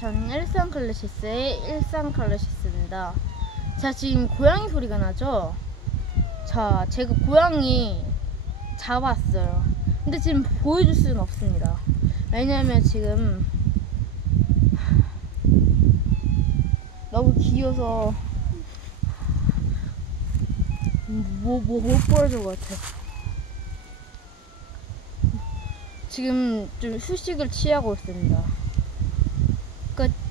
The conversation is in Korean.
저는 일산클래시스의 일산클래시스입니다. 자, 지금 고양이 소리가 나죠? 자, 제가 고양이 잡았어요. 근데 지금 보여줄 수는 없습니다. 왜냐면 지금 너무 귀여워서 못 보여줄 것 같아. 지금 좀 휴식을 취하고 있습니다. 끝.